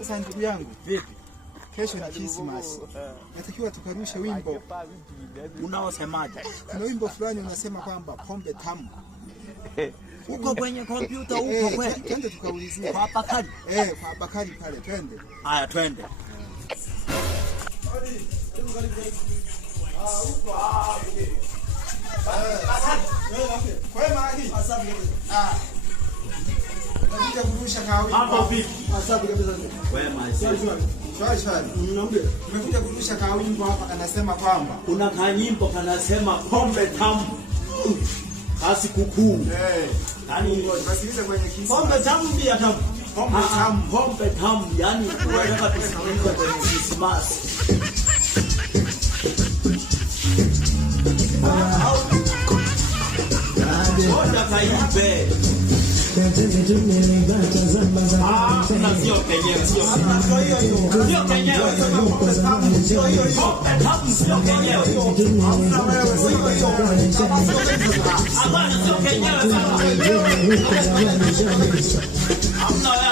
Sasa ndugu yangu, vipi? Kesho ni Christmas. Natakiwa tukarushe wimbo. Unaosemaje? Kuna wimbo fulani unasema kwamba pombe tamu. Uko kwenye kompyuta uko kweli? Twende tukaulizie. Kwa Bakari? Kwa Bakari pale, twende. Haya, twende. Tunataka kurusha kawi. Hapo vipi? Asabu kabisa. Wewe maisha. Tumekuja kurusha kawimbo hapa, anasema kwamba kuna kanyimbo kanasema pombe tamu. Kasi kukuu. Yaani tunasikiliza kwenye kisa. Pombe tamu pia tamu. Pombe tamu. Pombe tamu. Yaani tunataka tusikilize kwenye Christmas. Ngoja kaibe. Na sio kenyewe, sio kenyewe. Sio hiyo. Pombe tamu sio kenyewe. Hamna wewe, sio hiyo. Hapana, sio kenyewe sana. Hamna wewe.